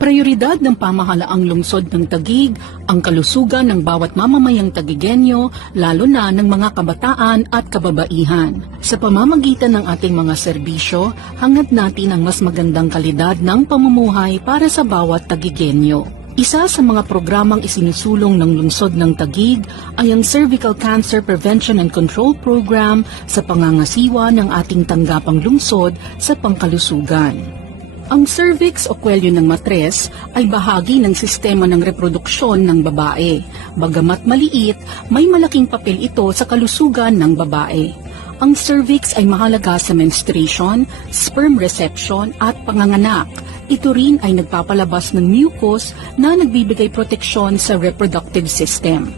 Prioridad ng pamahalaang lungsod ng Taguig ang kalusugan ng bawat mamamayang Taguigenyo, lalo na ng mga kabataan at kababaihan. Sa pamamagitan ng ating mga serbisyo, hangad natin ang mas magandang kalidad ng pamumuhay para sa bawat Taguigenyo. Isa sa mga programang isinusulong ng lungsod ng Taguig ay ang Cervical Cancer Prevention and Control Program sa pangangasiwa ng ating tanggapang lungsod sa pangkalusugan. Ang cervix o kwelyo ng matres ay bahagi ng sistema ng reproduksyon ng babae. Bagamat maliit, may malaking papel ito sa kalusugan ng babae. Ang cervix ay mahalaga sa menstruation, sperm reception at panganganak. Ito rin ay nagpapalabas ng mucus na nagbibigay proteksyon sa reproductive system.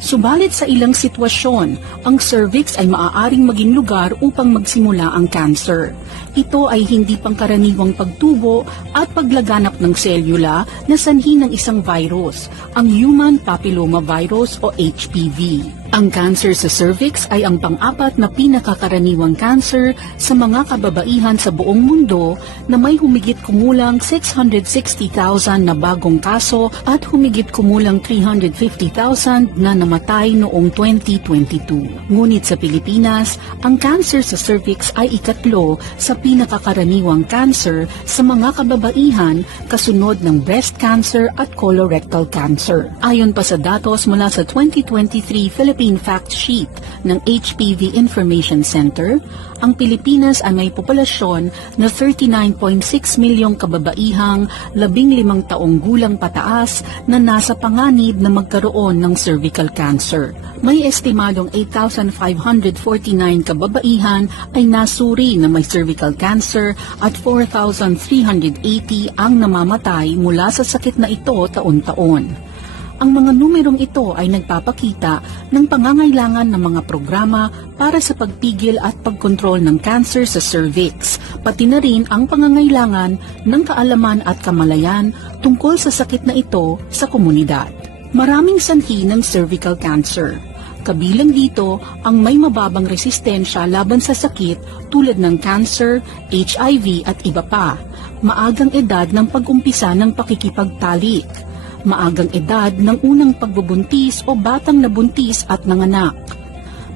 Subalit sa ilang sitwasyon, ang cervix ay maaaring maging lugar upang magsimula ang cancer. Ito ay hindi pangkaraniwang pagtubo at paglaganap ng selula na sanhi ng isang virus, ang Human Papillomavirus o HPV. Ang cancer sa cervix ay ang pang-apat na pinakakaraniwang cancer sa mga kababaihan sa buong mundo na may humigit kumulang 660,000 na bagong kaso at humigit kumulang 350,000 na namatay noong 2022. Ngunit sa Pilipinas, ang cancer sa cervix ay ikatlo sa pinakakaraniwang cancer sa mga kababaihan kasunod ng breast cancer at colorectal cancer. Ayon pa sa datos mula sa 2023 Philippine Fact Sheet ng HPV Information Center, ang Pilipinas ay may populasyon na 39.6 milyong kababaihang 15 taong gulang pataas na nasa panganib na magkaroon ng cervical cancer. May estimadong 8,549 kababaihan ay nasuri na may cervical cancer at 4,380 ang namamatay mula sa sakit na ito taon-taon. Ang mga numerong ito ay nagpapakita ng pangangailangan ng mga programa para sa pagpigil at pagkontrol ng cancer sa cervix, pati na rin ang pangangailangan ng kaalaman at kamalayan tungkol sa sakit na ito sa komunidad. Maraming sanhi ng cervical cancer. Kabilang dito ang may mababang resistensya laban sa sakit tulad ng cancer, HIV at iba pa, maagang edad ng pag-umpisa ng pakikipagtalik, maagang edad ng unang pagbubuntis o batang nabuntis at nanganak,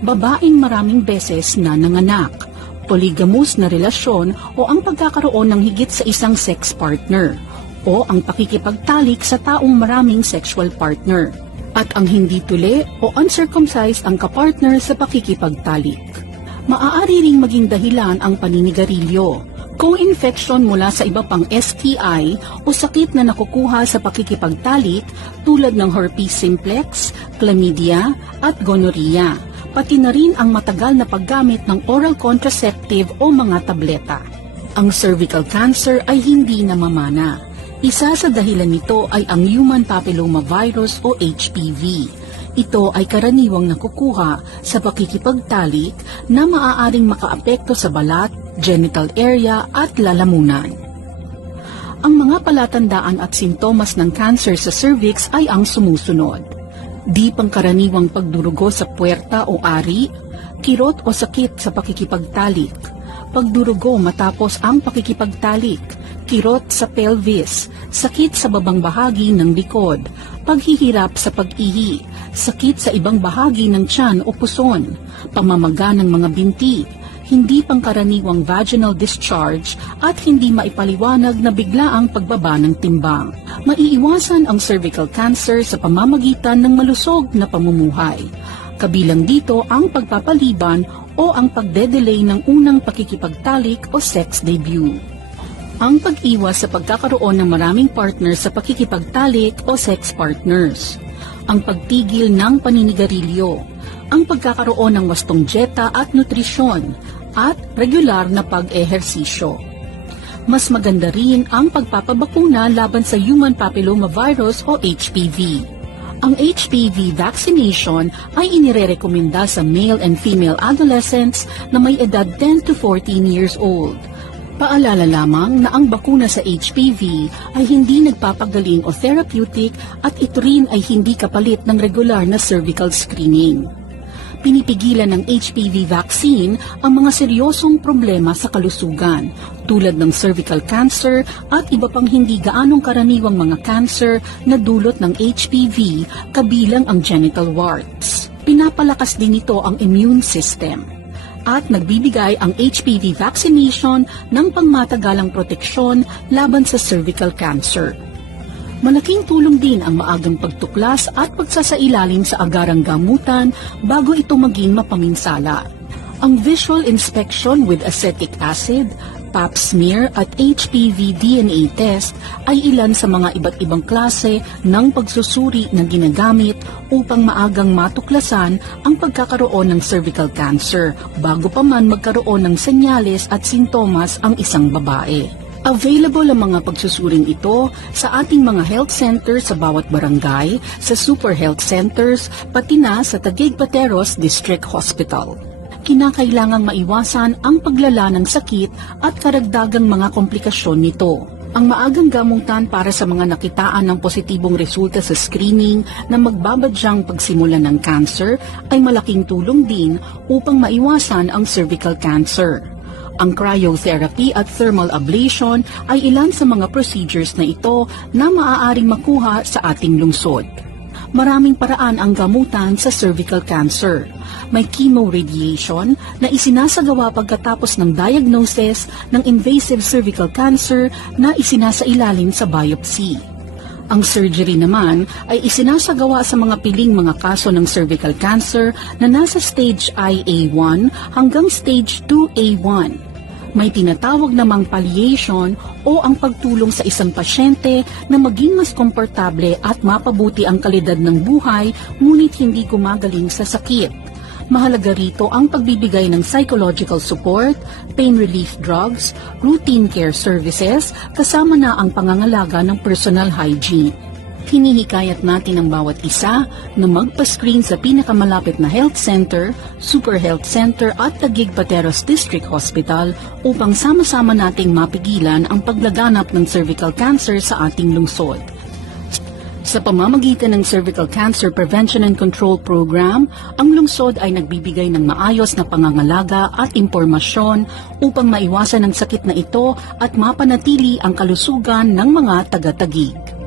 babaeng maraming beses na nanganak, polygamous na relasyon o ang pagkakaroon ng higit sa isang sex partner, o ang pakikipagtalik sa taong maraming sexual partner, at ang hindi tuli o uncircumcised ang kapartner sa pakikipagtalik. Maaari ring maging dahilan ang paninigarilyo, co-infection mula sa iba pang STI o sakit na nakukuha sa pakikipagtalik tulad ng herpes simplex, chlamydia at gonorrhea, pati na rin ang matagal na paggamit ng oral contraceptive o mga tableta. Ang cervical cancer ay hindi namamana. Isa sa dahilan nito ay ang Human Papillomavirus o HPV. Ito ay karaniwang nakukuha sa pakikipagtalik na maaaring makaapekto sa balat, genital area at lalamunan. Ang mga palatandaan at sintomas ng cancer sa cervix ay ang sumusunod: di pangkaraniwang pagdurugo sa puwerta o ari, kirot o sakit sa pakikipagtalik, pagdurugo matapos ang pakikipagtalik, kirot sa pelvis, sakit sa babang bahagi ng likod, paghihirap sa pag-ihi, sakit sa ibang bahagi ng tiyan o puson, pamamaga ng mga binti, hindi pangkaraniwang vaginal discharge at hindi maipaliwanag na biglaang pagbaba ng timbang. Maiiwasan ang cervical cancer sa pamamagitan ng malusog na pamumuhay. Kabilang dito ang pagpapaliban o ang pagde-delay ng unang pakikipagtalik o sex debut. Ang pag-iwas sa pagkakaroon ng maraming partners sa pakikipagtalik o sex partners. Ang pagtigil ng paninigarilyo. Ang pagkakaroon ng wastong dieta at nutrisyon at regular na pag-ehersisyo. Mas maganda rin ang pagpapabakuna laban sa Human Papillomavirus o HPV. Ang HPV vaccination ay inirerekomenda sa male and female adolescents na may edad 10 to 14 years old. Paalala lamang na ang bakuna sa HPV ay hindi nagpapagaling o therapeutic at ito rin ay hindi kapalit ng regular na cervical screening. Pinipigilan ng HPV vaccine ang mga seryosong problema sa kalusugan tulad ng cervical cancer at iba pang hindi gaanong karaniwang mga cancer na dulot ng HPV kabilang ang genital warts. Pinapalakas din ito ang immune system. At nagbibigay ang HPV vaccination ng pangmatagalang proteksyon laban sa cervical cancer. Malaking tulong din ang maagang pagtuklas at pagsasailalim sa agarang gamutan bago ito maging mapaminsala. Ang visual inspection with acetic acid, pap smear at HPV DNA test ay ilan sa mga iba't ibang klase ng pagsusuri na ginagamit upang maagang matuklasan ang pagkakaroon ng cervical cancer bago pa man magkaroon ng senyales at sintomas ang isang babae. Available ang mga pagsusuring ito sa ating mga health centers sa bawat barangay, sa super health centers, pati na sa Taguig Pateros District Hospital. Kinakailangang maiwasan ang paglala ng sakit at karagdagang mga komplikasyon nito. Ang maagang gamutan para sa mga nakitaan ng positibong resulta sa screening na magbabadyang pagsimula ng cancer ay malaking tulong din upang maiwasan ang cervical cancer. Ang cryotherapy at thermal ablation ay ilan sa mga procedures na ito na maaaring makuha sa ating lungsod. Maraming paraan ang gamutan sa cervical cancer. May chemoradiation na isinasagawa pagkatapos ng diagnosis ng invasive cervical cancer na isinasailalim sa biopsy. Ang surgery naman ay isinasagawa sa mga piling mga kaso ng cervical cancer na nasa stage IA1 hanggang stage 2A1. May tinatawag namang palliation o ang pagtulong sa isang pasyente na maging mas komportable at mapabuti ang kalidad ng buhay ngunit hindi gumagaling sa sakit. Mahalaga rito ang pagbibigay ng psychological support, pain relief drugs, routine care services, kasama na ang pangangalaga ng personal hygiene. Hinihikayat natin ang bawat isa na magpa-screen sa pinakamalapit na health center, super health center at Taguig Pateros District Hospital upang sama-sama nating mapigilan ang paglaganap ng cervical cancer sa ating lungsod. Sa pamamagitan ng Cervical Cancer Prevention and Control Program, ang lungsod ay nagbibigay ng maayos na pangangalaga at impormasyon upang maiwasan ang sakit na ito at mapanatili ang kalusugan ng mga taga-Taguig.